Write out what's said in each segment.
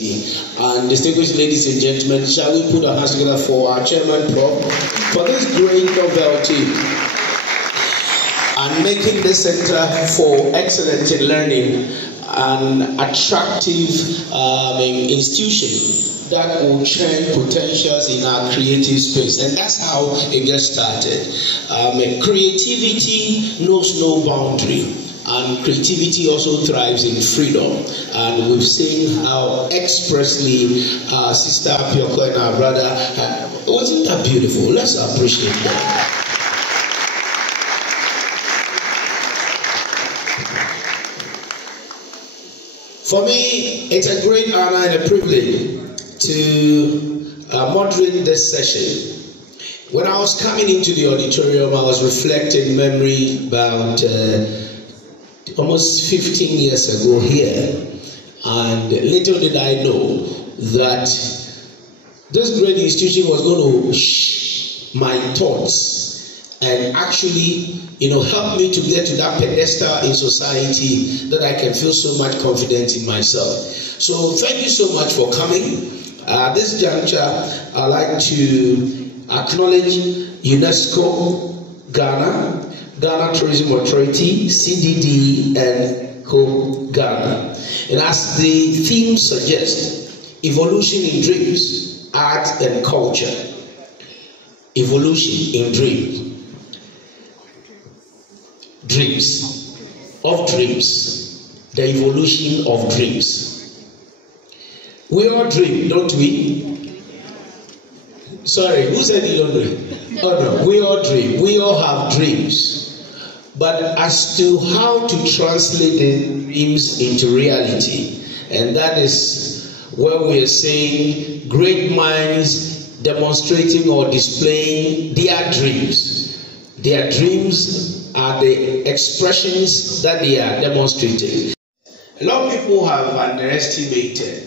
And distinguished ladies and gentlemen, shall we put our hands together for our chairman Prof for this great novelty and making this center for excellence in learning an attractive institution that will train potentials in our creative space. And that's how it gets started. Creativity knows no boundary. And creativity also thrives in freedom. And we've seen how expressly Sister Pioko and our brother, wasn't that beautiful? Let's appreciate that. For me, it's a great honor and a privilege to moderate this session. When I was coming into the auditorium, I was reflecting memory about almost 15 years ago here, and little did I know that this great institution was going to shape my thoughts and actually, help me to get to that pedestal in society that I can feel so much confidence in myself. So thank you so much for coming. At this juncture, I'd like to acknowledge UNESCO, Ghana Tourism Authority, CDD, and Co-Ghana. And as the theme suggests, evolution in dreams, art and culture. Evolution in dreams. Dreams. Of dreams. The evolution of dreams. We all dream, don't we? Sorry, who said you don't dream? Oh no, we all dream. We all have dreams. But as to how to translate the dreams into reality, and that is where we are saying great minds demonstrating or displaying their dreams. Their dreams are the expressions that they are demonstrating. A lot of people have underestimated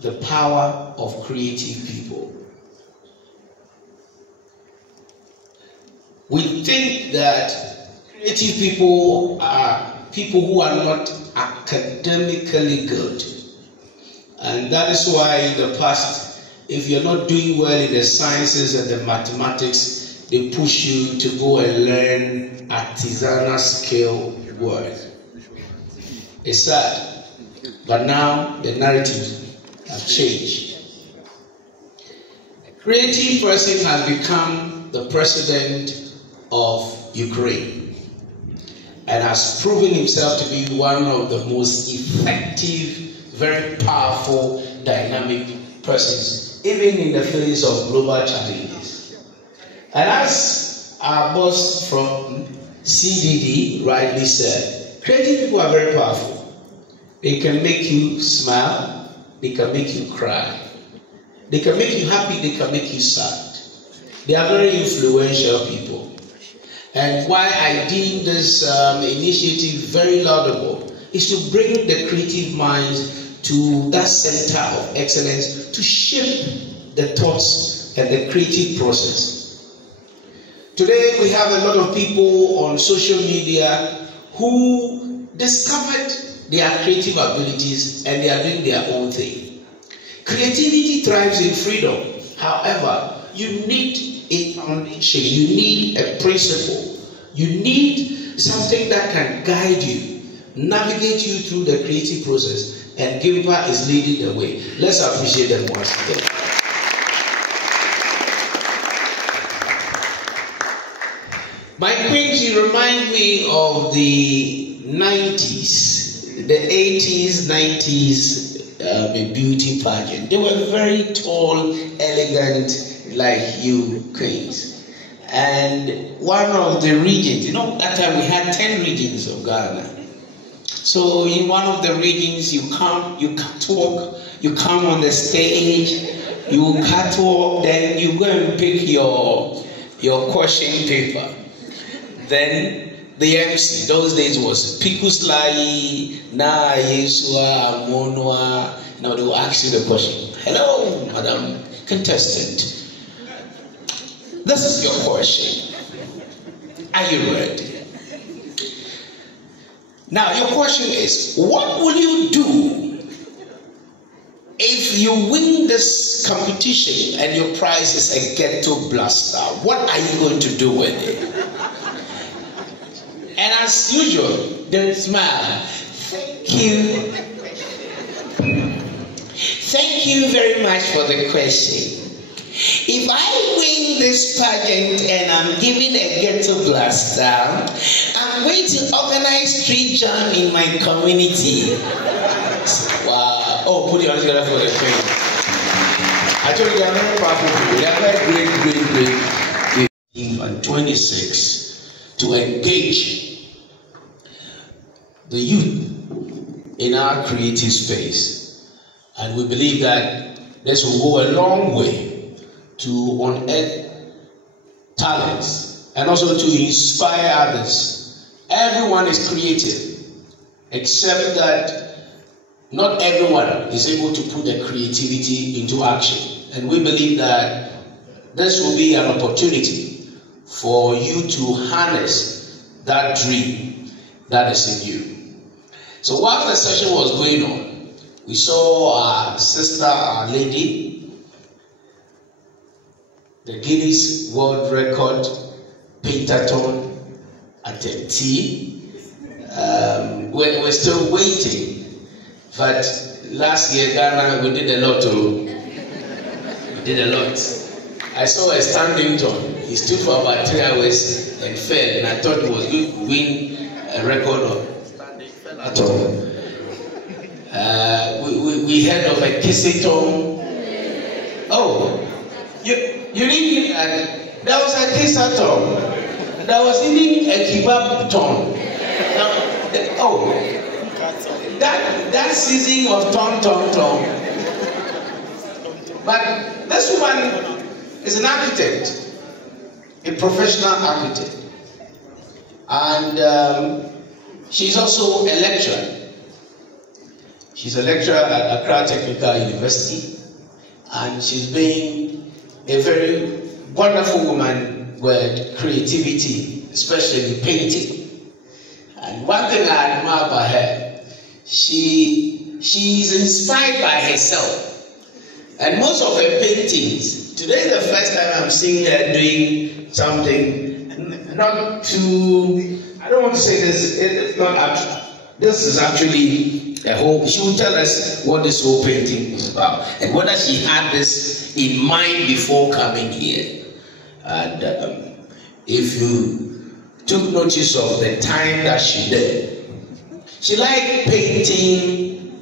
the power of creative people. We think that creative people are people who are not academically good. And that is why in the past, if you're not doing well in the sciences and the mathematics, they push you to go and learn artisanal skill work. It's sad. But now the narrative has changed. A creative person has become the president of Ukraine and has proven himself to be one of the most effective, very powerful, dynamic persons, even in the face of global challenges. And as our boss from CDD rightly said, creative people are very powerful. They can make you smile, they can make you cry, they can make you happy, they can make you sad. They are very influential people. And why I deem this initiative very laudable is to bring the creative minds to that center of excellence to shape the thoughts and the creative process. Today we have a lot of people on social media who discovered their creative abilities and they are doing their own thing. Creativity thrives in freedom. However, you need a foundation, you need a principle, you need something that can guide you, navigate you through the creative process, and GIMPA is leading the way. Let's appreciate them once again. My queens, you remind me of the 90s, the 80s, 90s beauty pageant. They were very tall, elegant, like you queens. And one of the regions, that time we had 10 regions of Ghana. So in one of the regions, you catwalk, you come on the stage, you catwalk, then you go and pick your question paper. Then the MC, those days was Pikuslai, Na Yesua, Monua. Now they will ask you the question. Hello, Madam Contestant. This is your question. Are you ready? Now, your question is, what will you do if you win this competition and your prize is a ghetto blaster, what are you going to do with it? And as usual, don't smile. Thank you. Thank you very much for the question. If I win this pageant and I'm given a ghetto blaster, I'm going to organize street jam in my community. Wow. Oh, put your hands together for the thing. I told you they are very powerful people. They are very great. And 26 to engage the youth in our creative space. And we believe that this will go a long way to unearth talents and also to inspire others. Everyone is creative, except that not everyone is able to put their creativity into action. And we believe that this will be an opportunity for you to harness that dream that is in you. So while the session was going on, we saw our sister, our lady, the Guinness World Record paintathon at the T. We're still waiting. But last year, Ghana, we did a lot too. We did a lot. I saw a standing Tom. He stood for about 3 hours and fell, and I thought he was going to win a record of standing Tom. We heard of a kissing Tom. Oh, you didn't hear that? There was a kissing Tom. There was even a kebab Tom. That season of Tom. But this woman is an architect, a professional architect, and she's also a lecturer. She's a lecturer at Accra Technical University, and she's been a very wonderful woman with creativity, especially painting. And one thing I admire about her, she's inspired by herself. And most of her paintings, today is the first time I'm seeing her doing something not too, I don't want to say this, it's not abstract. This is actually a whole, she will tell us what this whole painting is about and whether she had this in mind before coming here. And if you took notice of the time that she did, she liked painting,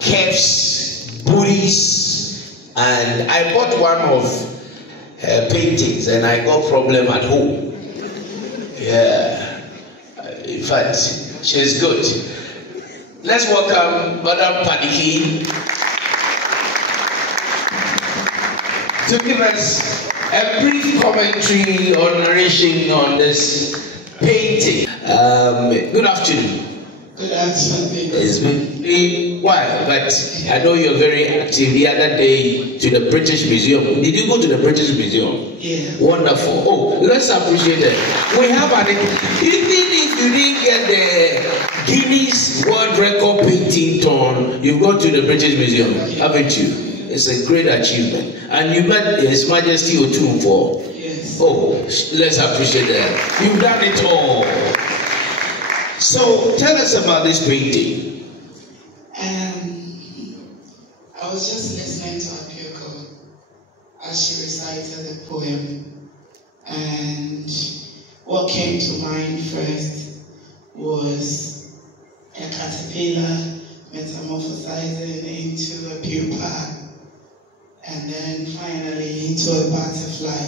caps, booties, and I bought one of her paintings and I got problem at home. Yeah, in fact, she's good. Let's welcome Madam Paniki to give us a brief commentary or narration on this painting. Good afternoon. Good afternoon. It's been a while, but I know you're very active. The other day to the British Museum. Did you go to the British Museum? Yeah. Wonderful. Oh, let's appreciate it. We have even if you didn't get the Guinness World Record painting ton, you go to the British Museum, haven't you? It's a great achievement. And you met His Majesty Otumfuo. Yes. Oh, let's appreciate that. You've done it all. So tell us about this painting. I was just listening to Abeiku as she recited the poem, and what came to mind first was a caterpillar metamorphosizing into a pupa, and then finally into a butterfly.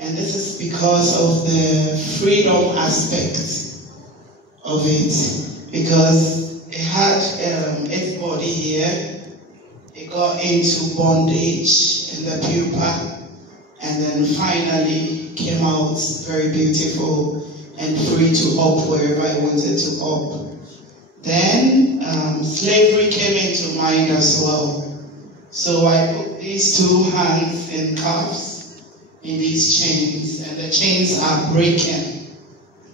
And this is because of the freedom aspect of it, because it had its body here, it got into bondage in the pupa, and then finally came out very beautiful and free to up wherever it wanted to up. Then slavery came into mind as well. So I put these two hands in cuffs in these chains, and the chains are breaking.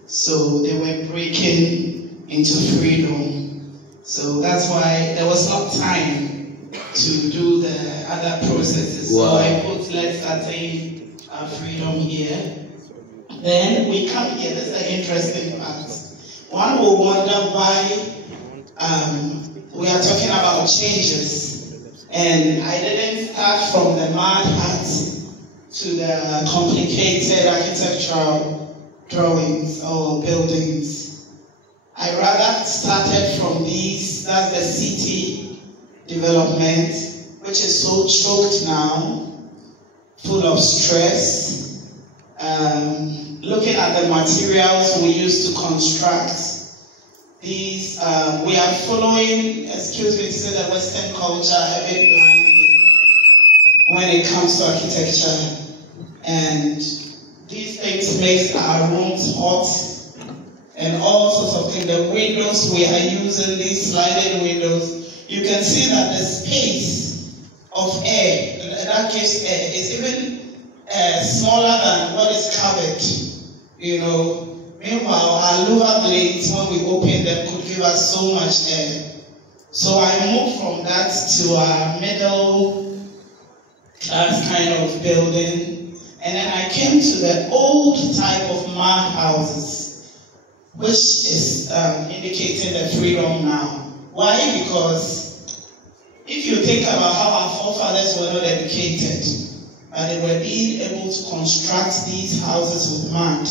So they were breaking into freedom. So that's why there was not time to do the other processes. Wow. So I put let's attain our freedom here. Then we come here, this is the interesting part. One will wonder why we are talking about changes. And I didn't start from the mud hut to the complicated architectural drawings or buildings. I rather started from these, that's the city development, which is so choked now, full of stress. Looking at the materials we use to construct these, we are following, excuse me to say, the Western culture heavy blindly when it comes to architecture. And these things make our rooms hot and all sorts of things. The windows we are using, these sliding windows, you can see that the space of air that gives air is even smaller than what is covered. You know, meanwhile, our lower blades, when we open them, could give us so much air. So I moved from that to a middle class kind of building, and then I came to the old type of mud houses, which is indicating the freedom now. Why? Because if you think about how our forefathers were not educated, but they were being able to construct these houses with mud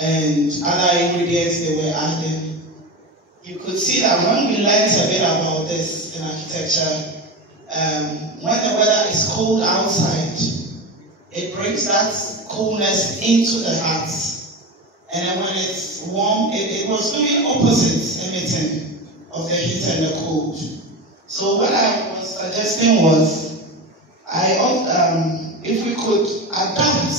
and other ingredients they were adding, you could see that when we learned a bit about this in architecture, when the weather is cold outside, it brings that coolness into the house. And then when it's warm, it was doing opposite emitting of the heat and the cold. So what I was suggesting was, if we could adapt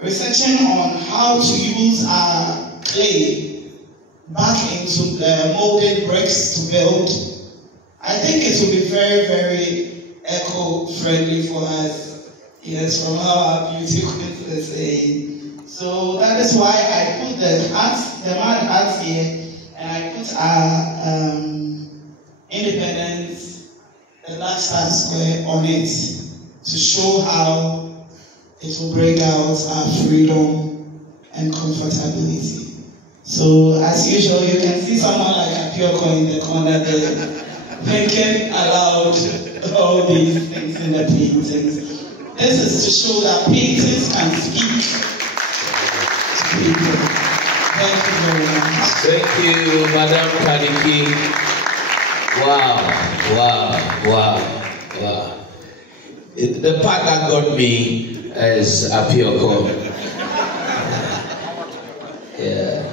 researching on how to use our clay back into molded bricks to build, I think it will be very, very eco-friendly for us. Yes, from how our beauty queens are saying. So that is why I put the mud arts here, and I put our Independence, the lifestyle square on it to show how it will bring out our freedom and comfortability. So as usual, you can see someone like Abeiku in the corner there, thinking aloud all these things in the paintings. This is to show that paintings can speak to people. Thank you very much. Thank you, Madam Kaniki. Wow. The part that got me is Abeiku. Yeah.